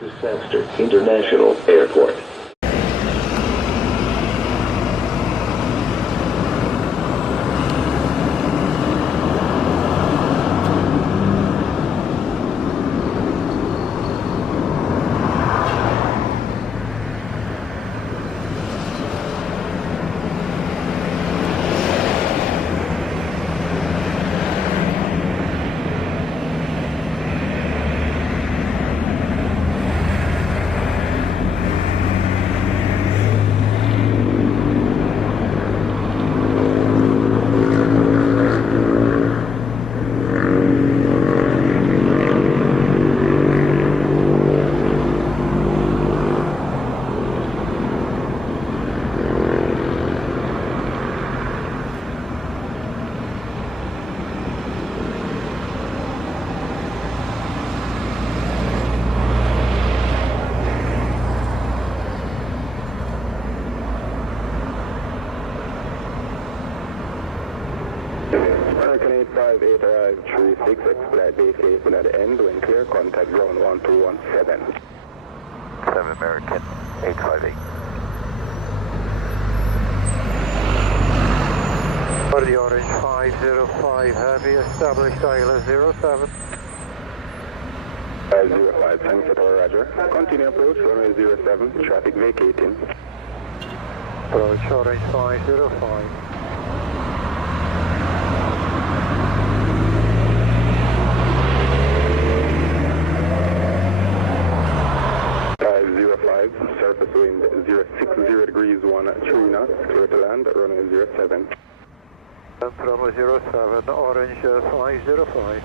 Chester International Airport. American 858 arrived 36, expedite base station at the end, when clear, contact ground 1217. 7 American 858. For the orange 505 heavy, established ILS 07. 505, thanks for tower, roger. Continue approach, runway 07, traffic vacating. Approach orange 505. 505, surface wind 060 degrees 13 knots, clear to land, runway 07. Runway 07, orange 505.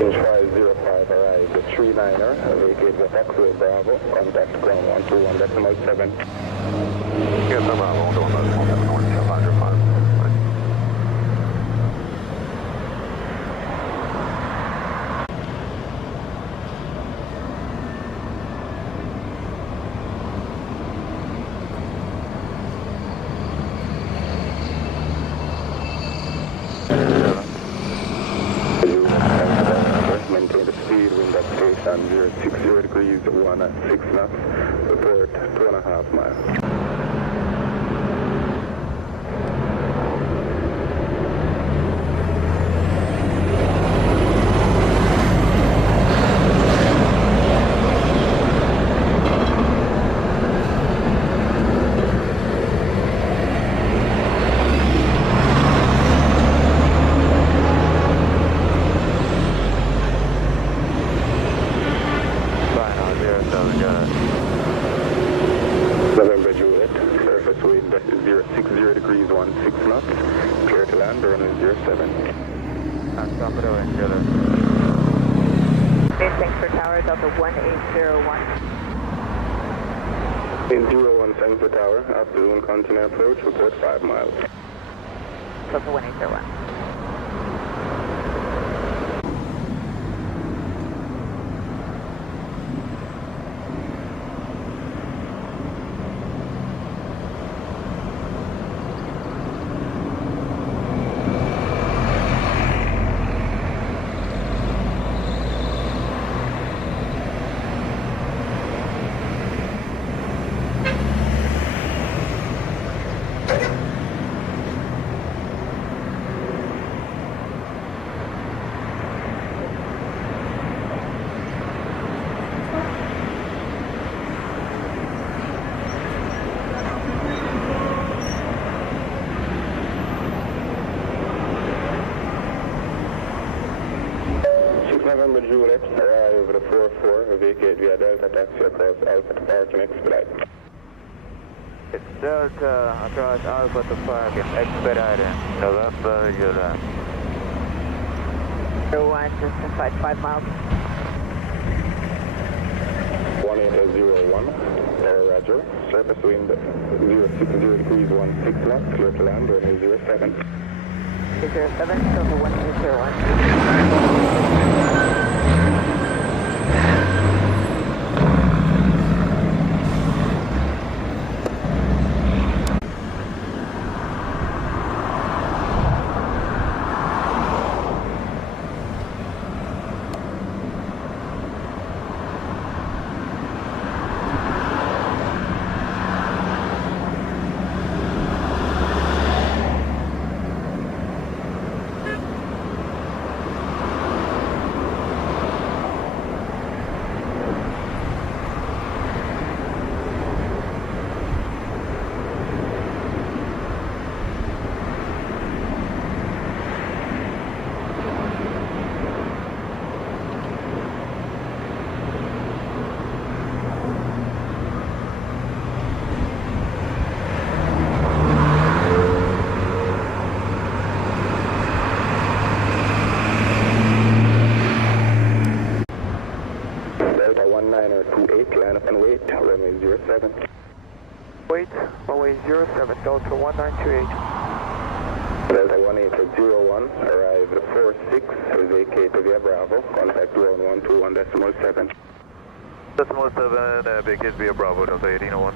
Inch 505 arrived, the 39er, vacate the Foxway Bravo, contact ground 121.7. Yes, no Bravo, going on 7 north, 505. Maintain the speed, wind at station 060 degrees 16 knots, report 2.5 miles. November Juliet, surface wind 060 degrees 16 knots, clear to land, runway 07. And top of the wind, Juliet. Thanks for tower, Delta 1801. In 01, thanks for tower, afternoon continent approach, report 5 miles. Delta 1801. November Juliet, arrive the 4-4, vacate via Delta taxi across Alpha to Park and expedite. It's Delta across Alpha to Park and expedite. November Juliet. 01, just inside 5 miles. 1801, Roger. Surface wind 060 degrees 16 knots, clear to land, runway 07. 07, Delta 1801. Delta 1928, line up and wait, runway 07. Wait, runway 07, Delta 1928. Delta 1801, arrive the 46, vacate via Bravo, contact ground 121.7. Decimal 7, vacate via Bravo, Delta 1801.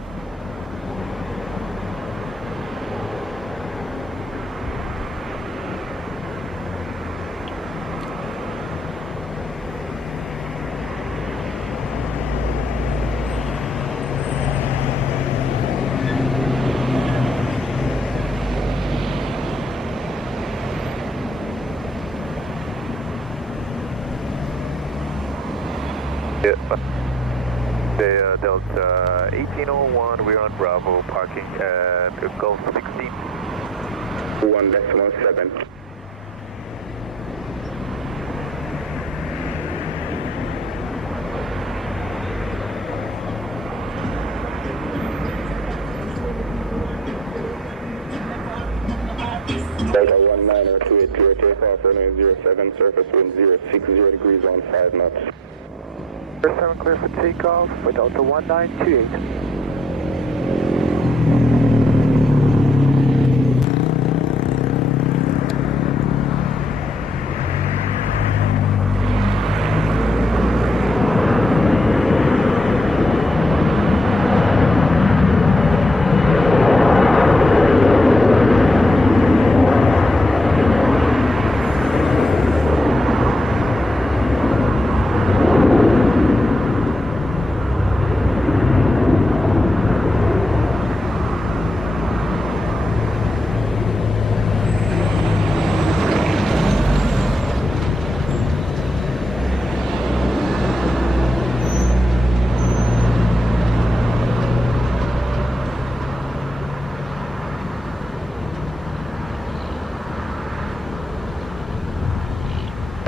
Yeah. Delta 1801, we're on Bravo, parking at Gulf 16. 1.7. Delta 1928, clear takeoff, runway 07, surface wind 060 degrees 15 knots. 07 clear for takeoff for Delta 1928.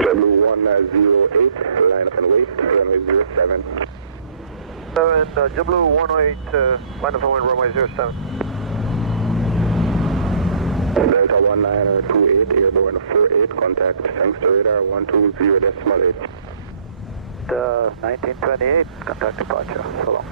W108, line up and wait, runway 07. 7, JetBlue 108, line up and wait, runway 07. Delta 1928, airborne 48, contact, thanks to radar 120.8. 1928, contact departure, so long.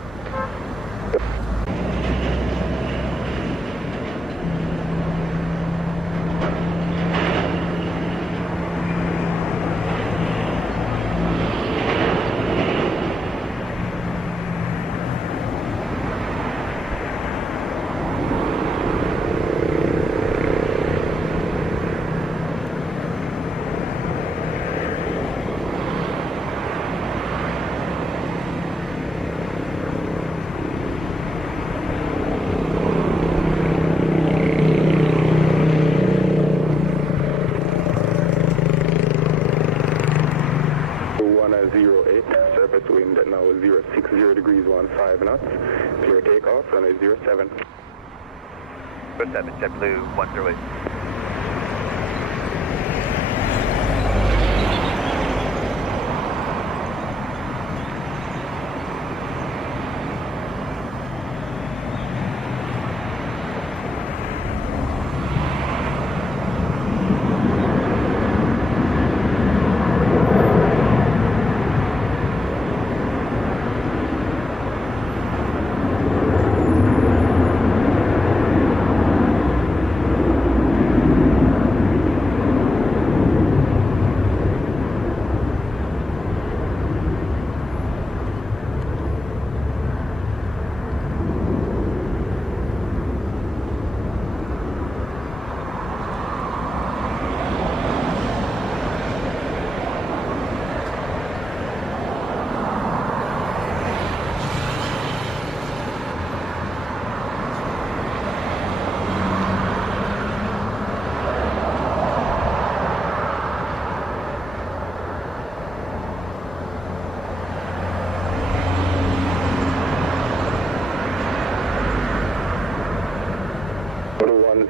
Surface wind at now 060 degrees 15 knots. Clear takeoff, runway 07. 7, JetBlue 108.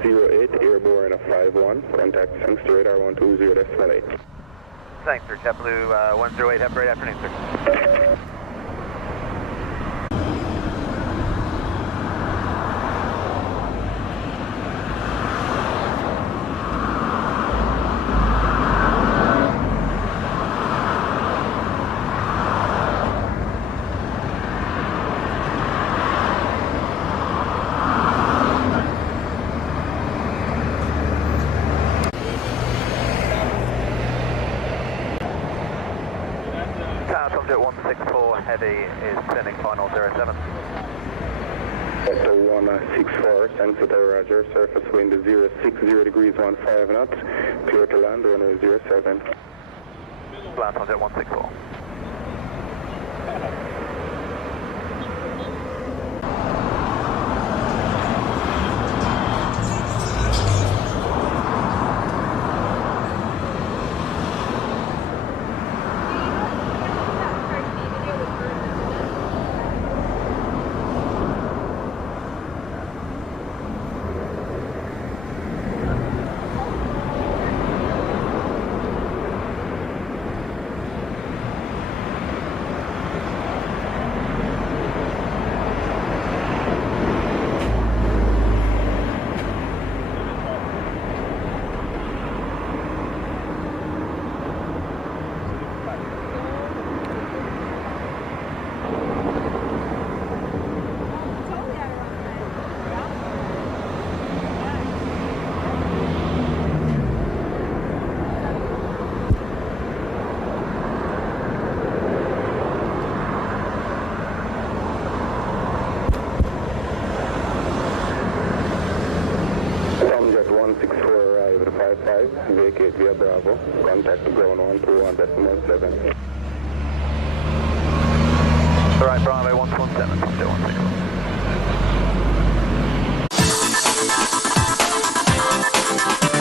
08, airborne 51, contact Sangster radar 120.8. Thanks, sir. JetBlue 108, have a great afternoon, sir. Jet 164 Heavy is sending final 07. Delta 164, Sangster Roger, surface wind 060 degrees 15 knots, clear to land, runway 07. Land on Jet 164. Vacate via Bravo. Contact ground 121.7. Alright, Bravo 117, Jet 164.